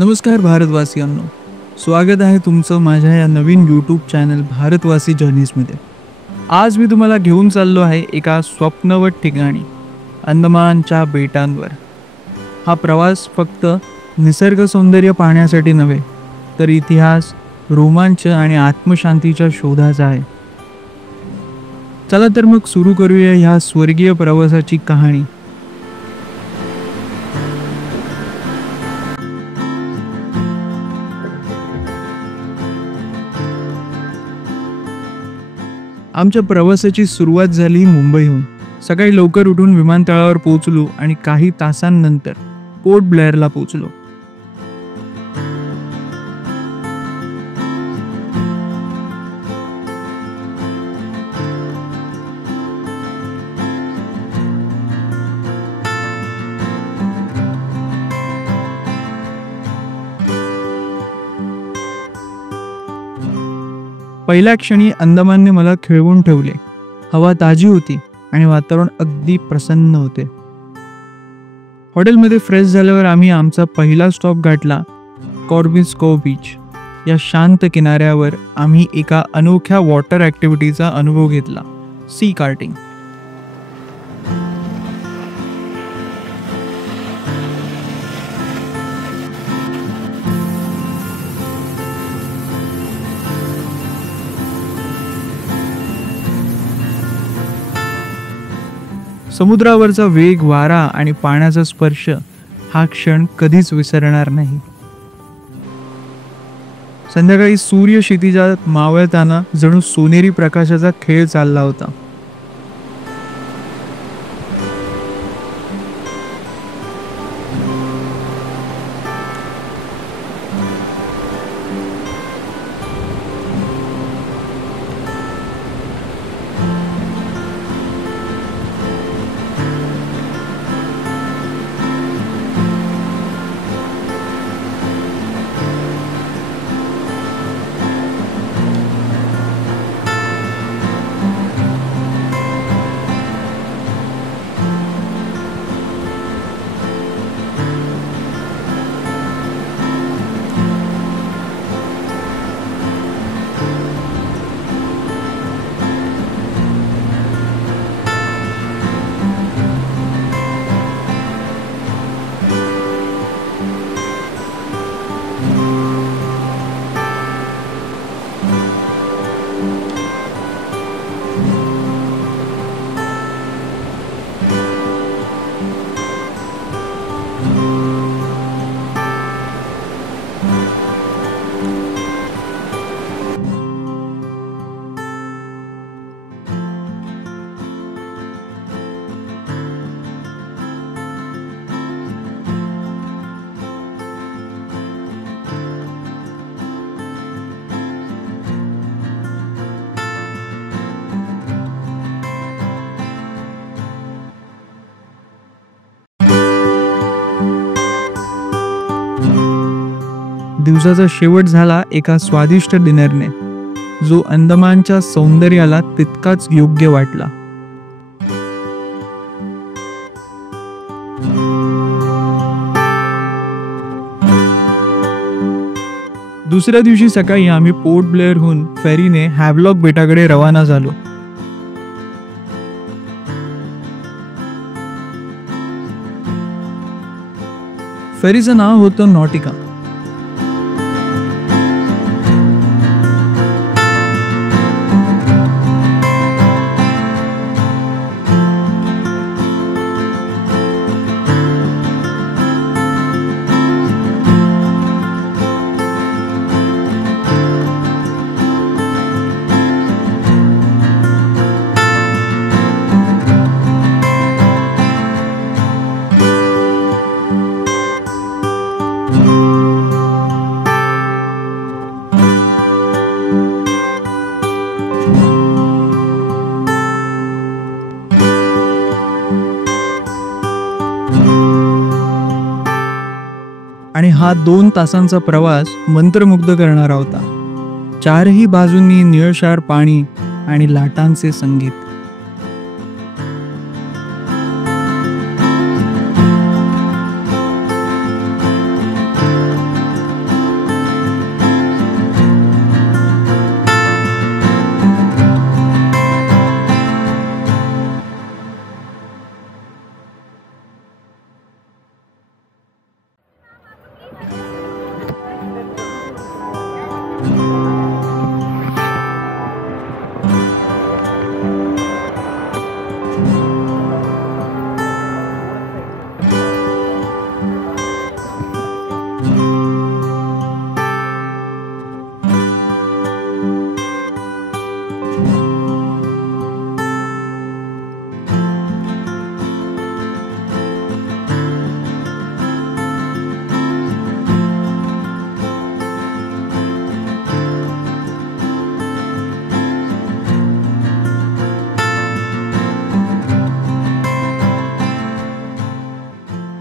नमस्कार भारतवासियांनो, स्वागत आहे तुमचं माझ्या या नवीन यूट्यूब चॅनल भारतवासी जर्नीजमध्ये. आज मी तुम्हाला घेऊन चाललो आहे एका स्वप्नवत ठिकाणी, अंदमानच्या बेटांवर. हा प्रवास फक्त निसर्ग सौंदर्य पाहण्यासाठी नव्हे, तर इतिहास, रोमांच आणि आत्मशांतीच्या शोधाचा आहे. चला तर मग सुरू करूया ह्या स्वर्गीय प्रवासाची कहाणी. आमच्या प्रवासाची सुरुवात झाली मुंबईहून. सकाळी लवकर उठून विमानतळावर पोहोचलो आणि काही तासांनंतर पोर्ट ब्लेअरला पोहोचलो. पहिल्या क्षणी अंदमानने मला खिळवून ठेवले. हवा ताजी होती आणि वातावरण अगदी प्रसन्न होते. हॉटेलमध्ये फ्रेश झाल्यावर आम्ही आमचा पहिला स्टॉप गाठला, कॉर्बिन्स कोव्ह बीच. या शांत किनाऱ्यावर आम्ही एका अनोख्या वॉटर ॲक्टिव्हिटीचा अनुभव घेतला, सी कार्टिंग. समुद्रावरचा वेग, वारा आणि पाण्याचा स्पर्श हा क्षण कधीच विसरणार नाही. संध्याकाळी सूर्य क्षितिजात मावळताना जणू सोनेरी प्रकाशाचा खेळ चालला होता. दिवसाचा शेवट झाला एका स्वादिष्ट डिनरने, जो अंदमानच्या सौंदर्याला तितकाच योग्य वाटला. दुसऱ्या दिवशी सकाळी आम्ही पोर्ट ब्लेअरहून फेरीने हॅवलॉक बेटाकडे रवाना झालो. फेरीचं नाव होतं नॉटिका. आणि हा 2 तासांचा प्रवास मंत्रमुग्ध करणारा होता. चारही बाजूंनी निळशार पाणी आणि लाटांचे संगीत.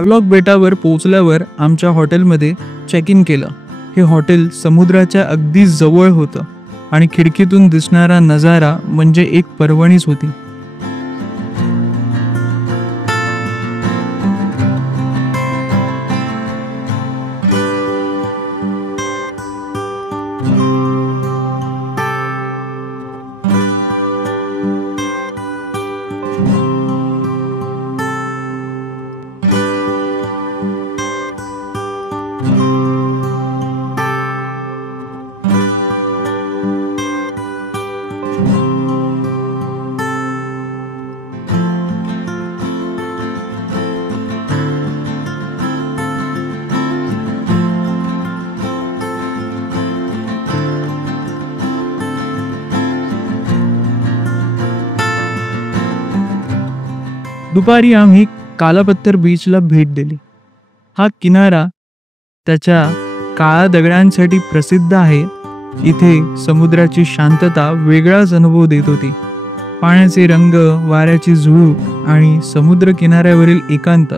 हॅवलॉक बेटावर पोहोचल्यावर आमच्या हॉटेलमध्ये चेक इन केलं. हे हॉटेल समुद्राच्या अगदी जवळ होतं आणि खिडकीतून दिसणारा नजारा म्हणजे एक पर्वणीच होती. दुपारी आम्ही कालापत्तर बीचला भेट दिली. हा किनारा त्याच्या काळ्या दगडांसाठी प्रसिद्ध आहे. इथे समुद्राची शांतता वेगळाच अनुभव देत होती. पाण्याचे रंग, वाऱ्याची झुळूक आणि समुद्र किनाऱ्यावरील एकांत,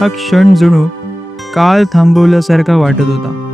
हा क्षण जणू काळ थांबवल्यासारखा वाटत होता.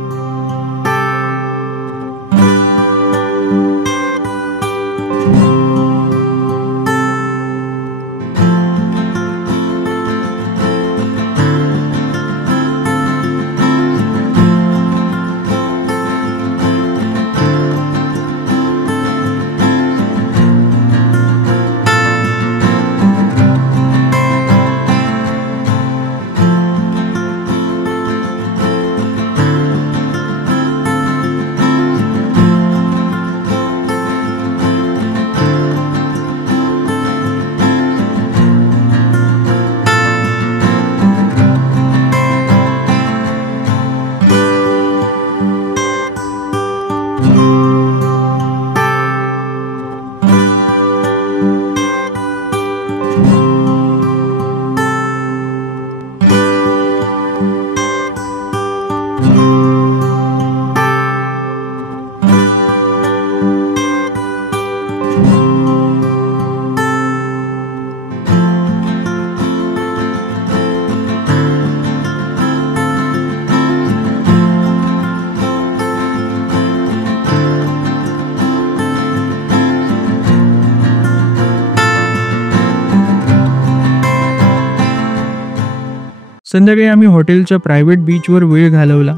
संध्याकाळी आम्ही हॉटेलच्या प्रायव्हेट बीचवर वेळ घालवला.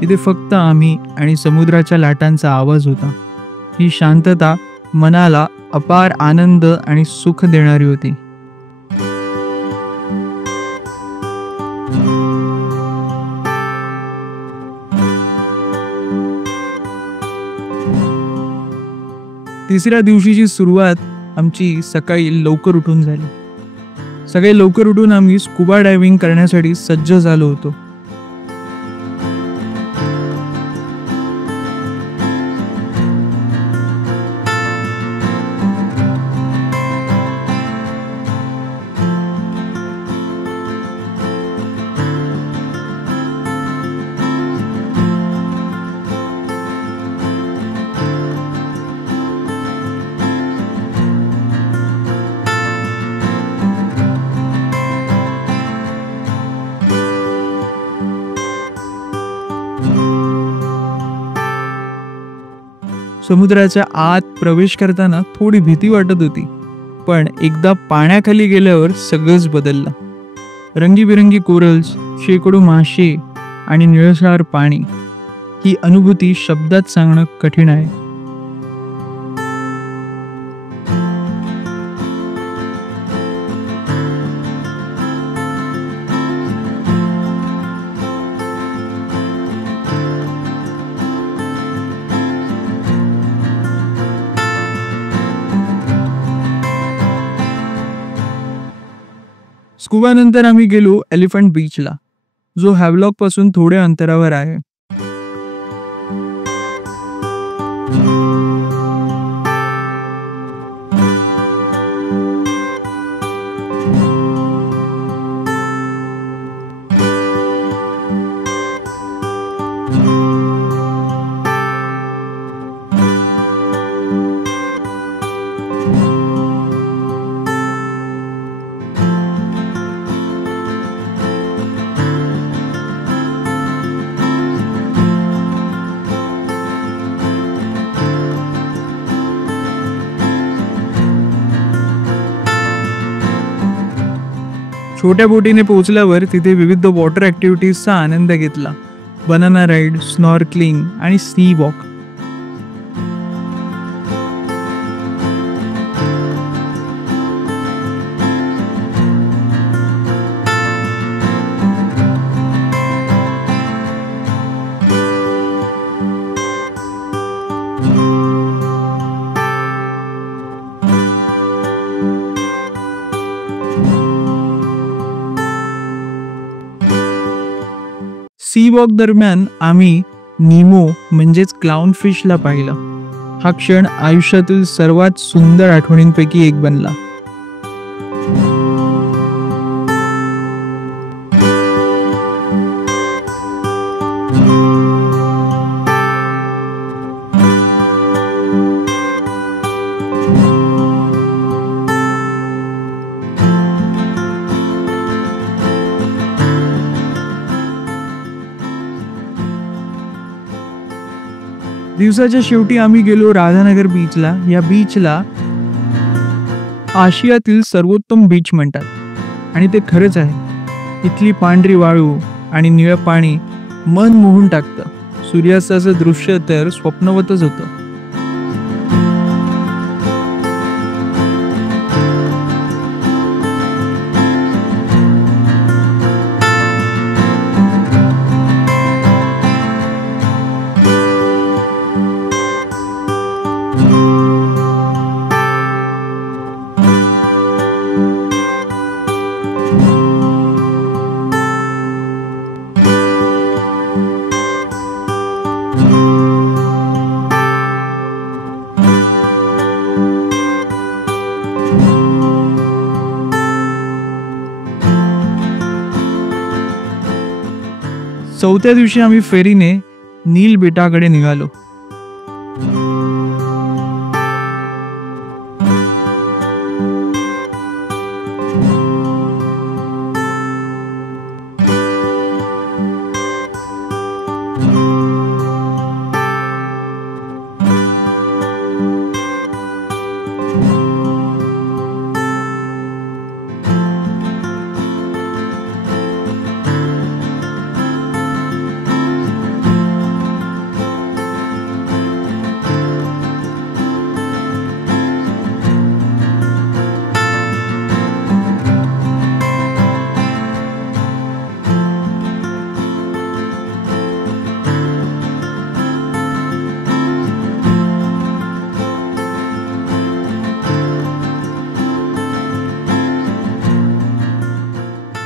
तिथे फक्त आम्ही आणि समुद्राच्या लाटांचा आवाज होता. ही शांतता मनाला अपार आनंद आणि सुख देणारी होती. तिसऱ्या दिवशीची सुरुवात आमची सकाळी लवकर उठून झाली. सकाळी लवकर उठून आम्ही स्कुबा डायव्हिंग करण्यासाठी सज्ज झालो होतो. समुद्राच्या आत प्रवेश करताना थोडी भीती वाटत होती, पण एकदा पाण्याखाली गेल्यावर सगळंच बदललं. रंगीबिरंगी कोरल्स, शेकडो मासे आणि निळसर पाणी, ही अनुभूती शब्दात सांगणं कठीण आहे. स्कुबा नंतर आम्ही गेलो एलिफंट बीचला, जो हॅवलॉक पासून थोड्या अंतरावर आहे. छोट्या बोटीने पोहोचल्यावर तिथे विविध वॉटर ॲक्टिव्हिटीजचा आनंद घेतला. बनाना राईड, स्नॉर्कलिंग आणि सी वॉक. सी वॉक दरम्यान आम्ही निमो म्हणजेच क्लाउन फिशला पाहिलं. हा क्षण आयुष्यातील सर्वात सुंदर आठवणींपैकी एक बनला. दिवसाच्या शेवटी आम्ही गेलो राधानगर बीचला. या बीचला आशियातील सर्वोत्तम बीच म्हणतात आणि ते खरंच आहे. इथली पांढरी वाळू आणि निळं पाणी मन मोहून टाकतं. सूर्यास्ताचं दृश्य तर स्वप्नवतच होतं. चौथ्या दिवशी आम्ही फेरीने नील बेटाकडे निघालो.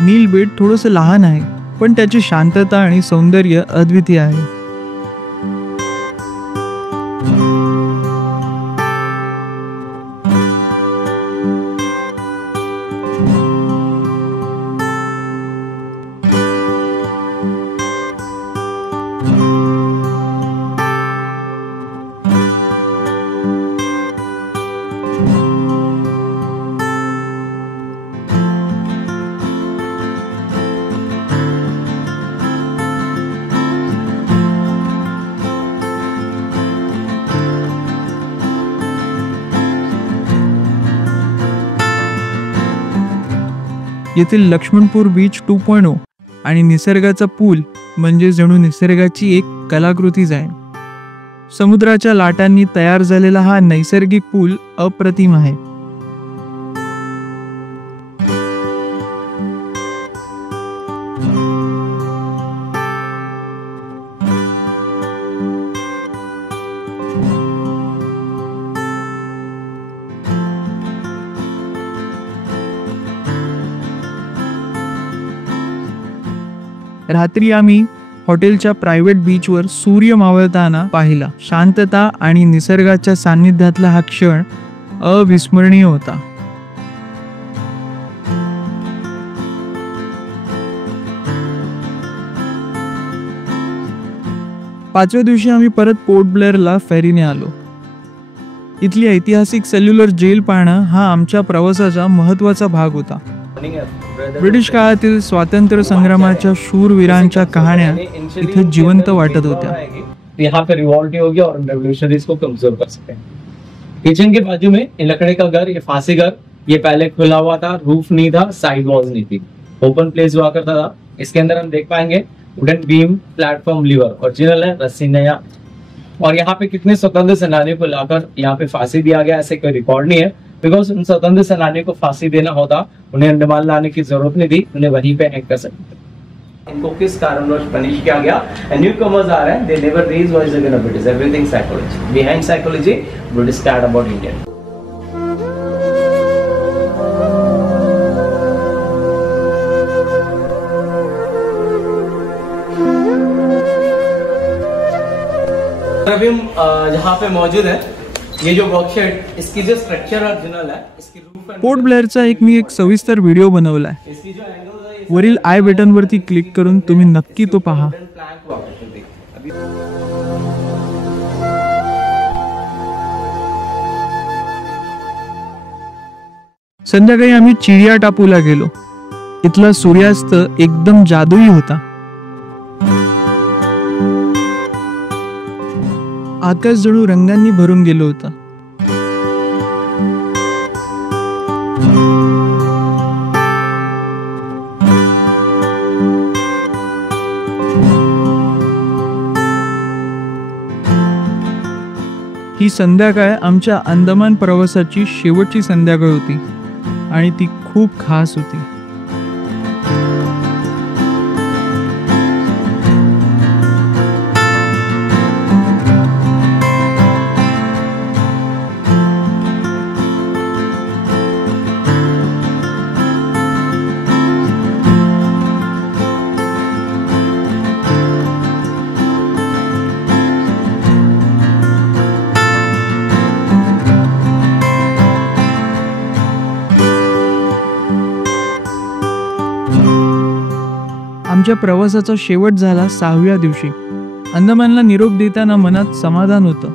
नील बेट थोडंसं लहान आहे, पण त्याची शांतता आणि सौंदर्य अद्वितीय आहे. येथील लक्ष्मणपूर बीच 2.0 आणि निसर्गाचा पूल म्हणजे जणू निसर्गाची एक कलाकृतीच आहे. समुद्राच्या लाटांनी तयार झालेला हा नैसर्गिक पूल अप्रतिम आहे. रात्री आम्ही हॉटेलच्या प्रायव्हेट बीचवर सूर्य मावळताना पाहिला. शांतता आणि निसर्गाच्या सान्निध्यातला हा क्षण अविस्मरणीय होता. पाचव्या दिवशी आम्ही परत पोर्ट ब्लेअरला फेरीने आलो. इथली ऐतिहासिक सेल्युलर जेल पाहणं हा आमच्या प्रवासाचा महत्त्वाचा भाग होता. ब्रिटिश काळातील स्वातंत्र्य संग्रामाच्या शूरवीरांच्या कहाण्या इथे जिवंत वाटत होत्या. यहाँ पे रिवॉल्ट हो गया और रेवोल्यूशनरीज को कमजोर कर सके. किचन के बाजू में लकड़े का घर, ये फांसी घर, ये पहले खुला हुआ था, रूफ नहीं था, साइड वॉल्स नहीं थी. ओपन प्लेस हुआ करता था। इसके अंदर हम देख पाएंगे wooden beam platform lever original है, रस्सी नया। और यहाँ पे कितने स्वतंत्र सेनानियों को लाकर यहाँ पे फांसी दिया गया, ऐसे कोई रिकॉर्ड नहीं है, बिकॉज उन स्वतंत्र सेनानियों को फांसी देना होता, उन्हें अंडमान लाने की जरूरत नहीं थी, उन्हें वहीं पे हैंग कर सकते थे। इनको किस कारणवश पनिश किया गया? न्यू कमर्स आ रहे हैं, they never raise voice against British, everything psychology, behind psychology British cared about India. अभी हम जहाँ पे मौजूद है, ये जो वर्कशेड, इसकी जो स्ट्रक्चर ओरिजिनल है, इसकी रूफ एंड पोर्ट ब्लेअरचा एक सविस्तर व्हिडिओ बनवलाय। इसकी जो एंगल है, वरील आय बटनवरती क्लिक करून तुम्ही नक्की तो पहा। प्लॅंक हुआ करते थे। अभी संध्याकाळी आम्ही चिडिया टापूला गेलो। इथला सूर्यास्त एकदम जादुई होता। आकाश जणू रंगांनी भरून गेलो होता। ही संध्याकाळ आमच्या अंदमान प्रवासाची शेवटची संध्याकाळ होती आणि ती खूप खास होती। आमच्या प्रवासाचा शेवट झाला 6व्या दिवशी। अंदमानला निरोप देताना मनात समाधान होतं,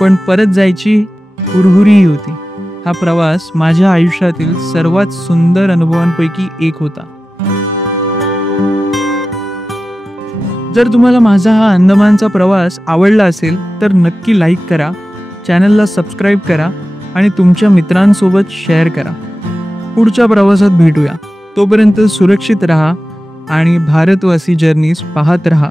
पण परत जायची हुरहुरीही होती। हा प्रवास माझ्या आयुष्यातील सर्वात सुंदर अनुभवांपैकी एक होता। जर तुम्हाला माझा हा अंदमानचा प्रवास आवडला असेल तर नक्की लाईक करा, चॅनलला सबस्क्राईब करा आणि तुमच्या मित्रांसोबत शेअर करा। पुढच्या प्रवासात भेटूया। तोपर्यंत सुरक्षित राहा आणि भारतवासी जर्नीज पाहत रहा।